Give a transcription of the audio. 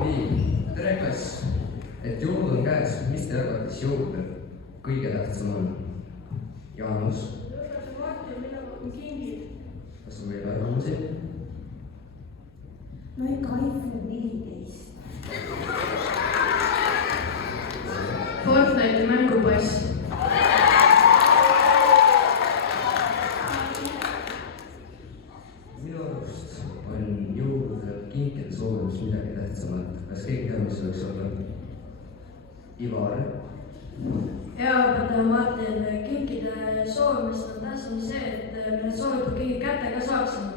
Nii, tere klass, et jõulud on käes, mis te arvates jõuludel kõige tähtsam on? Jaanus? Lõpetan Martin, mille pakun kingid. Kas on veel arvamusi? No ikka iPhone 14. Fortnite'i mängupass. Minu arust on jõuludel kinkide soovimus midagi tähtsamat. Kas keegi teab, mis võiks olla? Ivar? Õpetaja Martin, kinkide soovimist on tähtsam see, et me need soovitud kingid kätte ka saaksime.